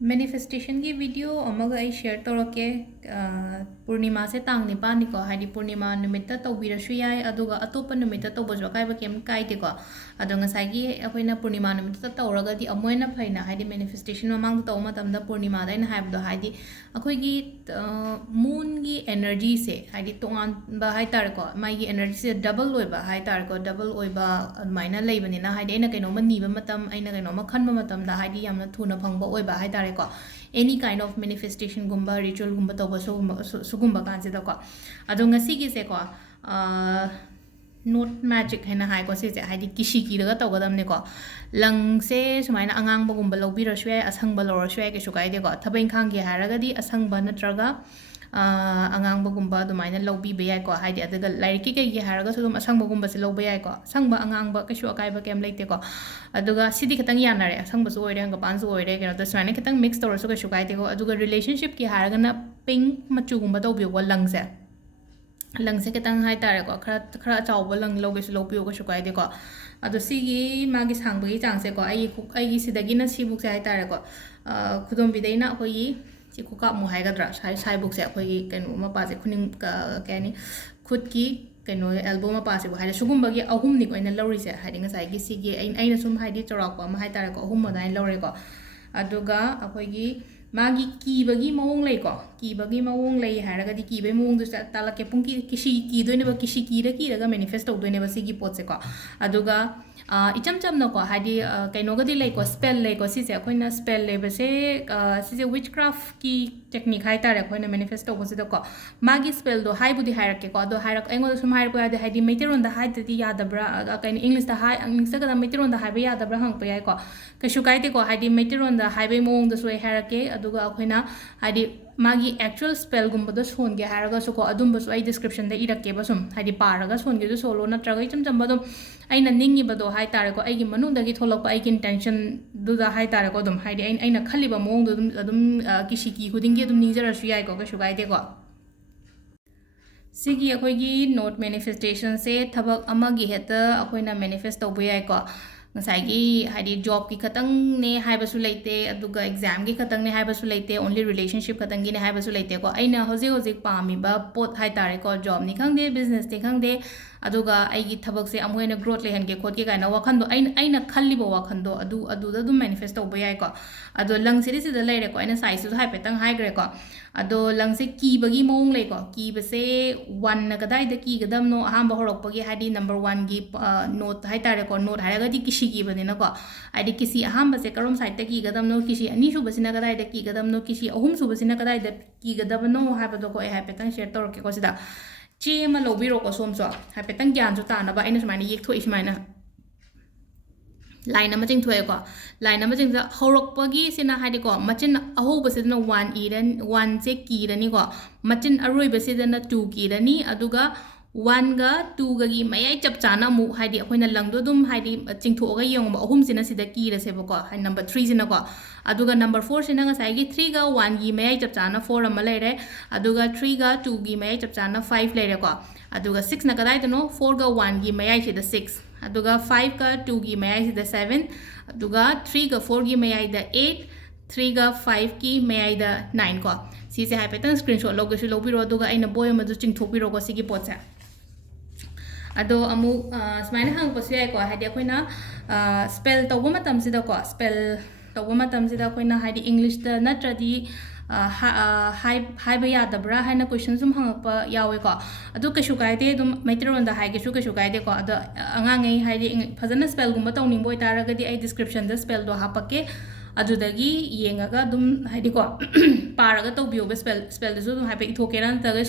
manifestation की video अमग आई share तौरके पूर्णिमा से तांग निपानी को हाइडी पूर्णिमा नुमित्ता तौबीरसु याय अदुगा अतोप्पा नुमित्ता तौबसु अकाइबा केम काइदेको अदो ngसाइगी अखोइना पूर्णिमा नुमित्ता तौरगदि अमोइना फैना हाइडी manifestation ममांग तौ मतमदा पूर्णिमा दैना हाइबदो हाइडी अखोइगी मून की एनर्जी से हाइडी तोंगान बा हाइतारको माइगी एनर्जी से डबल ओइबा हाइतारको डबल ओइबा माइना लेबनिना हाइडी एना कैनोमा नीबा मतम ऐना कैनोमा खनबा मतमदा हाइडी यामना थुना फंगबा ओइबा हाइतारेको any kind of manifestation gumba ritual gumba tauba sugumba kanjida ko ado ngasi gi se ko not magic hena hai ko se haidi kishi ki daga tawgadam ne ko lang se sumaina angang ba gumba lobi ro shwe asang ba lor shwe ke sukai de ko thabain khang gi haraga di asang ba natraga angang ba gumba dumaina lobi be yai ko haidi adaga lairiki ke gi haraga sudum asang ba gumba se lobi yai ko sang ba angang ba ke su akai ba kem leite ko aduga sidi khatang yanare asang ba su oire hanga pan su oire ke no da sumaina khatang mix tawra su ke sukai de ko aduga relationship ki haraga na pink machu gumba tawbi ko lang se lang se ketang hai tare ko khara chawba lang loge su lopi ko sukai de ko ado sigi magi sangbagi changse ko ai gi sidagi na sibuk se hai tare ko khudom bidaina ko yi si kuka mu hai gadra sai buk se ko yi kenu ma pa se khuning ka kani khud ki kenu elbow ma pa se hai sugum bagi ahum ni ko ina lori se hai dinga sai gi sigi ai na sum hai di chorak pa ma hai tare ko ahum ma dai lori ko aduga akoi gi magi kibagi mawong lay ko kibagi mawong lay haragadi kibay mawong do sa talake pung kishi ki do ne ba kishi ki raga manifest do ne ba sigi pot se ko aduga icham cham no ko hadi kaino gadi lay ko spell lay ko si se akoina spell lay ba se si se witchcraft ki technique hai tare akoina manifest do se ko magi spell do hai budi hairake ko do hairak engo sum hair ko ade hadi meiteron da hai di yadabra kain english da hai english da meiteron da hai ba yadabra hang pa yai ko kashu kai te ko hadi meiteron da hai ba mawong da so hairake aduga akoina hadi magi actual spell gumba do son ge haraga so ko adum ba so ai description da irake ba sum hadi paraga son ge do solo na traga icham cham ba dum aina ningi ba do hai tare ko ai gi manu da gi tholok pa ai gi intention du da hai tare ko dum hadi aina khali ba mong do dum kishi ki huding ge dum nijara su yai ko ka su gai de ko sigi akoi gi note manifestation se thabak ama gi heta akoina manifest to bu yai ko ngasai hadi job ki khatang ne haibasu leite aduga exam ki khatang ne haibasu leite only relationship khatang gi ne haibasu leite ko aina hoji pami ba pot hai tare ko job ni khangde business te khangde aduga ai gi thabak se amoina growth le han ge khot ki kaina wakhan do aina khalli ba wakhan do adu da dum manifest to ba yai ko ado lang siri si da leire ko aina sai su hai petang hai gre ko ado lang se ki bagi mong le ko ki ba se 1 na kadai da ki gadam no aham ba horok pagi hadi number 1 gi note hai tare ko note hai ga di kishi ki ba ne ko adi kisi aham ba se karom side ta ki gadam no kisi ani su ba sina kadai da ki gadam no kisi ahum su ba sina kadai da ki gadam no hai ba do ko ai hai petang share tor ke ko sida chi ma lobi ro ko som so hai petang gyan su ta na ba aina smaina yek thoi smaina line ama jing thoi ko line ama jing horok pagi sina hadi ko machin aho ba sidna 1 iran 1 je ki rani ko machin aroi ba sidna 2 ki rani aduga 1 ga 2 ga gi mayai chap chana mu hadi akoina langdo dum hadi chingtho ga yong ba ahum sina sida ki ra se ba ko hai number 3 sina ko aduga number 4 sina nga sai gi 3 ga 1 gi mayai chap chana 4 ama lere aduga 3 ga 2 gi mayai chap chana 5 lere ko aduga 6 na kadai no 4 ga 1 gi mayai sida 6 aduga 5 ka 2 gi mayai sida 7 aduga 3 ga 4 gi mayai da 8 3 ga 5 ki mayai da 9 ko si se hai petang screenshot log su lobiro aduga aina boy ma du chingthok biro ko sigi pot sa ado amu smaina hang pasu ai ko hadi akoina spell tawba matam sida ko spell tawba matam sida akoina hadi english da natradi hai ba yadabra haina question sum hangpa yawe ko adu kashu kaide dum maitron da hai kashu kaide ko adu angangai haidi phajana spell gumba tawning boy taragadi ai description da spell do hapake adudagi yengaga dum haidi ko paraga tawbiyo be spell da su dum haipe ithokeran ta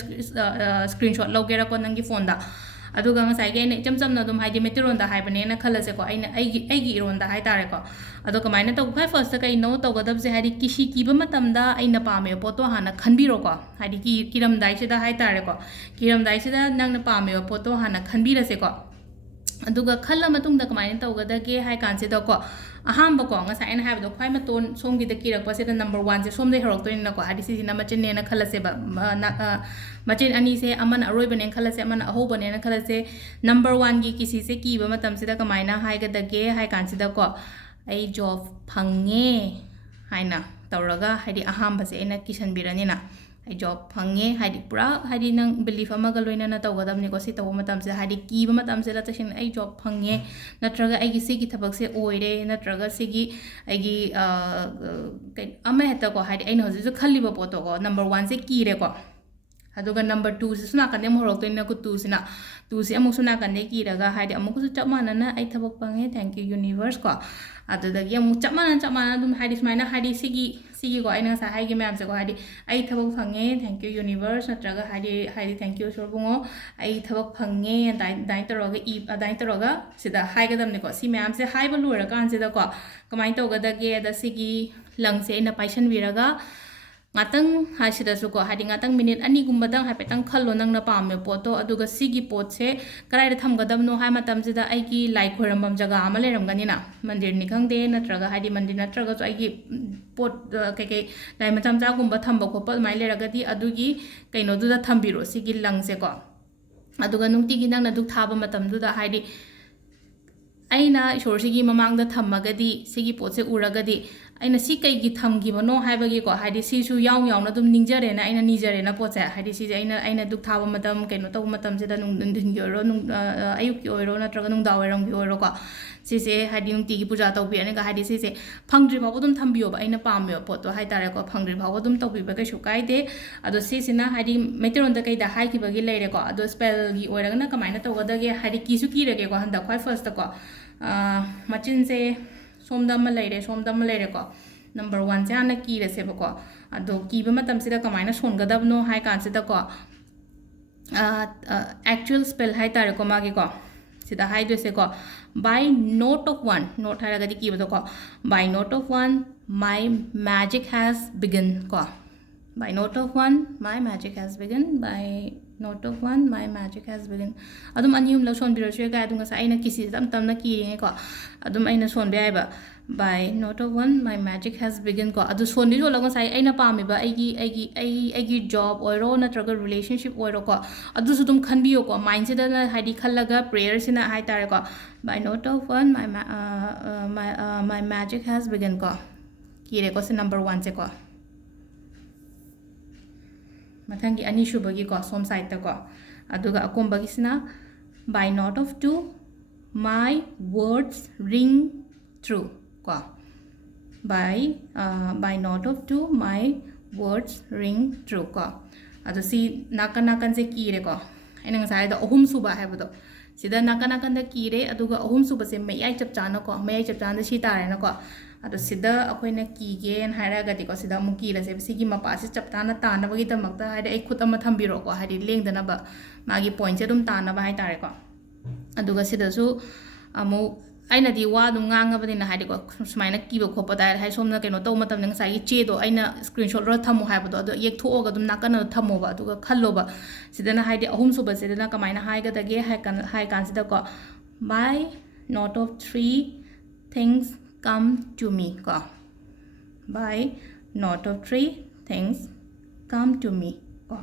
screenshot logera ko nangi phone da aduga ngasai ge ne cham cham na dum haidi meteron da hai bane na khalase ko aina ai gi iron da hai tare ko ado kamaina to khai first kai no to gadab se haidi kishi ki ba matam da aina pa me poto hana khanbiro ko haidi ki kiram dai se da hai tare ko kiram dai se da nang na pa me poto hana khanbira se ko aduga khalla matung da kamaina to gada ge hai kan se da ko aham ba ko ngasai na hai do khai maton som gi da kirak pa se da number 1 se som dai horok to na ko hadi si na machin ne na khalase ba machin ani se aman aroi bane khalase aman aho bane na khalase number 1 gi kisi se ki ba matam se da kamaina hai ga da ge hai kan se da ko ai job phange haina tauraga haidi ahambase aina kisanbiranina ai job phange haidi pura haidi nang belief amaga loina na tawgadamni ko si tawu matam se haidi kiba matam se la tashin ai job phange natraga ai gi sigi thabak se oire natraga sigi ai gi ama heta ko haidi aina hoju khalliba poto ko number 1 se kire ko aduga number 2 se suna kan dem horok toina ku 2 sina 2 se amu suna kan de kiraga haidi amu ku chap manana ai thabak phange thank you universe ko adudagi amu chap mana dum haidi smaina haidi sigi ko aina sa haigi ma'am se ko haidi ai thabak phange thank you universe natraga haidi thank you sorbungo ai thabak phange dai toroga dai toroga sida haiga damne ko si ma'am se haiba lura kan sida ko kamai to gadage da sigi langse ina paishan viraga ngatang hasida su ko hadi ngatang minute ani gumbadang hapetang khallo nang na pame poto aduga sigi pot se karai da tham gadam no hai matam sida ai ki lai khoram jaga ama leram ganina mandir ni khangde natraga hadi mandir natraga so ai ki pot ke lai matam ja gumba thamba khopal mai leraga di adugi kaino du da thambiro sigi lang se ko aduga nungti gi nang na duk thaba matam du da hadi aina ishor sigi mamang da thammagadi sigi pot se uragadi aina si kai gi thamgi bano haibagi ko hadi si su yaw na dum ningjare na aina nijare na pocha hadi si aina duk thaba matam kaino taw matam se da nung din gi ro nung ayuk gi oro na traga nung daweram gi oro ko si se hadi nung ti gi puja taw bi ani ga hadi si se phangdri ba dum thambiyo ba aina pamyo poto hai tare ko phangdri ba dum taw bi ba kai su kai de ado si sina hadi meteron da kai da hai ki ba gi leire ko ado spell gi oraga na kamaina taw ga da ge hadi ki su ki re ge ko handa khwai first ko machin se somdam leire ko number 1 se ana ki rese ko ado ki ba matam sida kamaina son gadab no hai kan sida ko actual spell hai tare ko magi ko sida hai do se ko by note of 1 note hara gadi ki ba ko by note of 1 my magic has begun ko by note of 1 my magic has begun by note of 1 my magic has begun adum anium la son biro ga adum sa aina kisi tam na ki ringe ko adum aina son be ai ba by note of 1 my magic has begun ko adu son ni lo sai aina pami ba ai job oiro na traga relationship oiro ko adu su dum khanbiyo ko mind se da na haidi khallaga prayer sina hai tare ko by note of 1 my magic has begun ko ki re ko se number 1 se ko mathangi ani shubagi ko som side ta ko aduga akombagi sina by note of 2 my words ring true ko by note of 2 my words ring true ko adu si nakan se ki re ko aina ngasai da ohum suba hai bodo sida nakan da ki re aduga ohum suba se meyai chap chana ko meyai chap chana si tare na ko ado sida akoina ki gen haira ga di ko sida mu ki la se sigi mapa se chap tana ta na bagi tamak ta haida ai khut ama thambiro ko haidi leng dana ba magi point se dum ta na ba hai tare ko aduga sida su amu aina di wa dum ngang ba dina haidi ko sumaina ki ba khopa da hai somna keno to matam nang sai che do aina screenshot ro thamu hai ba do ado yek tho ga dum nakana thamu ba aduga khallo ba sida na haidi ahum su ba sida na kamaina hai ga da ge hai kan sida ko by note of 3 things come to me ko by note of 3 things come to me ko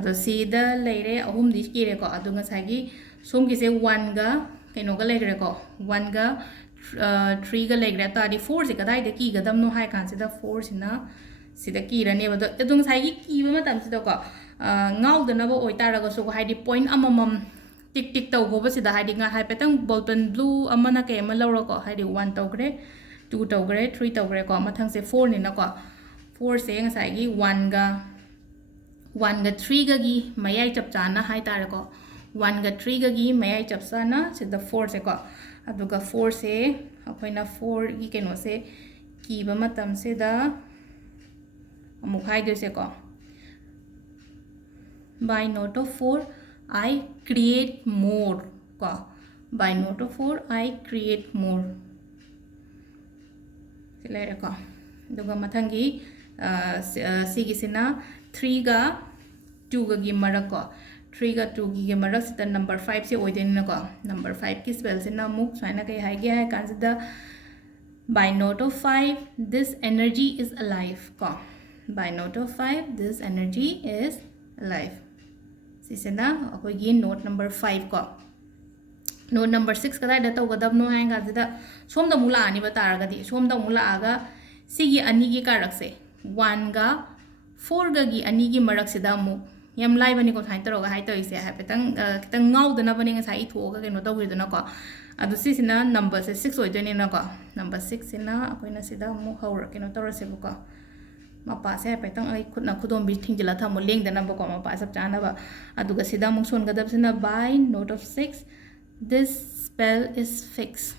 ado sida leire ahum dis ki re ko adu ngasai gi som gi se 1 ga keno ga legre ko 1 ga 3 ga legre ta di 4 se kadai de ki ga dam no hai kan sida 4 sina sida ki ra ne ba do adu ngasai gi ki ba matam sida ko ngau da na ba oi ta ra ga so ko hai di point amamam tik tik tau go ba sida hai di nga hai petang ballpen blue amana ke ma lawro ko hai di 1 tau gre 2 tau gre 3 tau gre ko mathang se 4 ni na ko 4 se nga sai gi 1 ga 3 ga gi mayai chap chana hai tar ko 1 ga 3 ga gi mayai chap sana sida 4 se ko aduga 4 se akoina 4 gi keno se ki ba matam se da amuk hai de se ko by note of 4 I create more ko by note of 4 I create more silai ko duga mathangi sigi sina 3 ga 2 ga gi marak ko 3 ga 2 gi marak sita number 5 se oiden na ko number 5 ki spell sina muk saina kai hai ge hai kan sida by note of 5 this energy is alive ko by note of 5 this energy is alive sisena akoigi note number 5 ko note number 6 kadai da taw gadab no hang ga da som da mula ani ba tar ga di som da mula aga Sigi anigi karakse 1 ga 4 ga gi anigi maraksida mu yam live ni ko thain taro ga hai to ise ha petang kitang ngau dana bani nga sai tho ga keno tawri dana ko adu si sina number se 6 oi deni na ko number 6 sina akoina sida mu haura keno taro se ko mapa se petang ai khutna khudom bi thingjila thamo leng dana ba ko mapa sab chana ba adu ga sida mu son ga dab sina by note of 6 this spell is fixed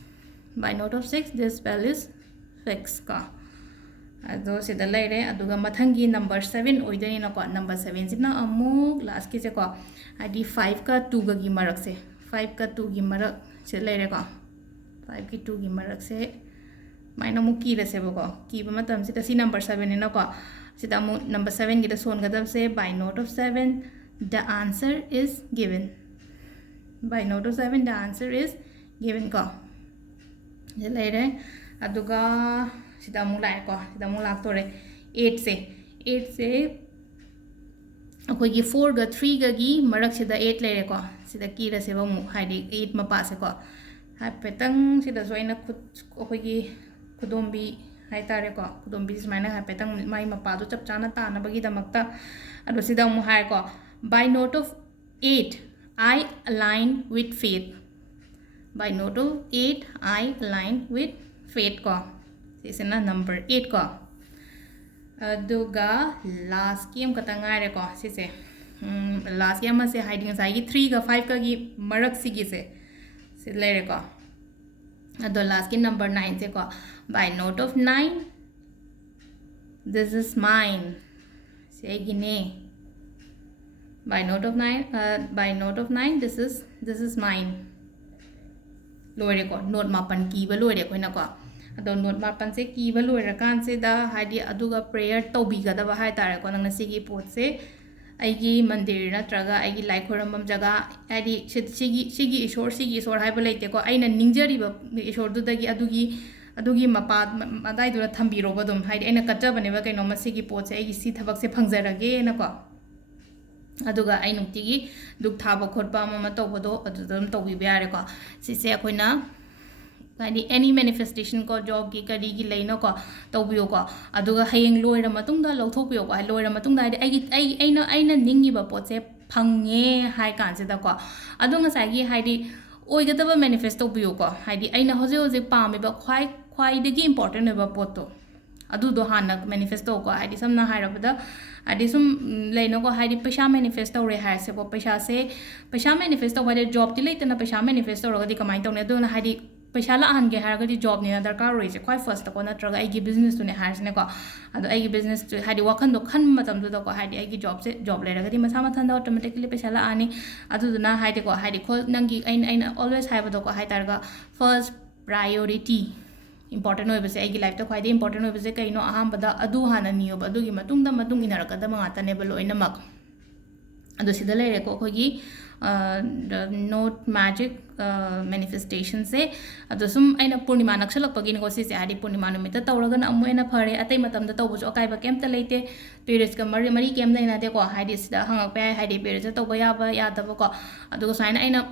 by note of 6 this spell is fixed ka ado sida laire aduga mathangi number 7 oidani na ko number 7 sina amuk last ki se ko adi 5 ka 2 ga gi marak se 5 ka 2 gi marak se laire ko 5 ki 2 gi marak se maina mu ki rese bo ko ki ba matam sita si number 7 ni na ko sita mu number 7 gi da son ga dab se by note of 7 the answer is given by note of 7 the answer is given ko je laire aduga sida mu lai ko sida mu lak tore 8 se akoi gi 4 ga 3 ga gi marak sida 8 lere ko sida ki ra se ba mu haidi 8 ma pa se ko ha petang sida joina khut akoi gi kudombi hai tare ko kudombi smaina ha petang mai ma pa do chap chana ta na bagi damakta ado sida mu hai ko by note of 8 I align with faith by note of 8 I align with faith ko isina number 8 ko aduga last game kata ngaire ko sise last game se hiding sai gi 3 ga 5 ka gi marak sigi se lere ko ado last game number 9 se ko by note of 9 this is mine se gine by note of 9 this is mine lore ko note mapan ki ba lore ko na ko ado note mapan se ki ba lore kan se da hadi aduga prayer to bi ga da ba hai tare ko nang sigi pot se aigi mandir na traga aigi lai khoram jaga adi sigi ishor hai ba leite ko aina ningjari ba ishor du dagi adugi mapa adai du thambi ro ba dum hai aina kacha bane ba kaino ma sigi pot se aigi si thabak se phangjarage na ko aduga ai nukti duk thaba khotpa ma tawbodo adudam tawbi byare ko sise akoina ani any manifestation ko job ki kari gi leina ko tawbiyo ko aduga hayeng loira matung da lawthokpiyo ko loira matung da aina ningi ba potse phange hai kan se da ko adunga sai gi haidi oigadaba manifest tawbiyo ko haidi aina hoje pami ba khwai de gi important ba potto adu do hana manifest to ko haidi samna hairabada adi sum leino ko haidi paisa manifest to re hai se ko paisa manifest to wale job ti leitana paisa manifest to rogadi kamai to ne do na haidi paisa la han ge haragadi job ni na darkar roi se kwai first ko na traga ai gi business to ne har se ne ko adu ai gi business to haidi wakhan do khan matam do ko haidi ai gi job le ragadi masa mathan da automatically paisa la ani adu na haidi ko haidi khol nangi aina always have do ko hai targa first priority important होय बसे आइगी life तो खाइदे important होय बसे कइनो अहाम बदा अदु हाना neo बदु gi matung inaraka da manga tane balo ina mak ado sida lere ko khogi note magic manifestation se ado sum aina purnima naksalak pagi ngo si se adi purnima no mita tawraga na amoina phare atai matam da tawbu jo kai ba kem ta leite periods ka mari kem leina de ko haidi sida hangak pa haidi periods to ba ya da ko ado saina aina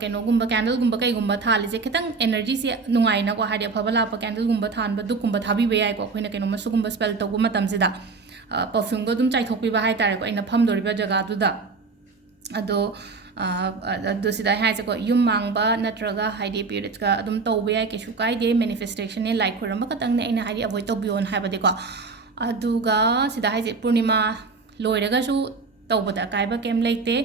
keno gumba candle gumba kai gumba thali je kitang energy se nungai na ko haidi phabala pa candle gumba than ba du gumba thabi be ai ko khoina keno masu gumba spell to gumba tam sida perfume go dum chai thokpi ba hai tare ko aina pham dori ba jaga du da ado ado sida hai se ko yum mangba natraga haidi periods ka adum tawbe ai ke shukai de manifestation ne like khurama ka tang ne aina haidi avoid to beyond hai ba de ko aduga sida hai se purnima loiraga su tawbada kai ba kem leite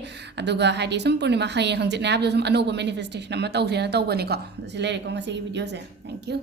aduga haidi sum purnima hai hangjit na ab sum anoba manifestation ama tawse na tawbani ko si lere ko ngasi video se thank you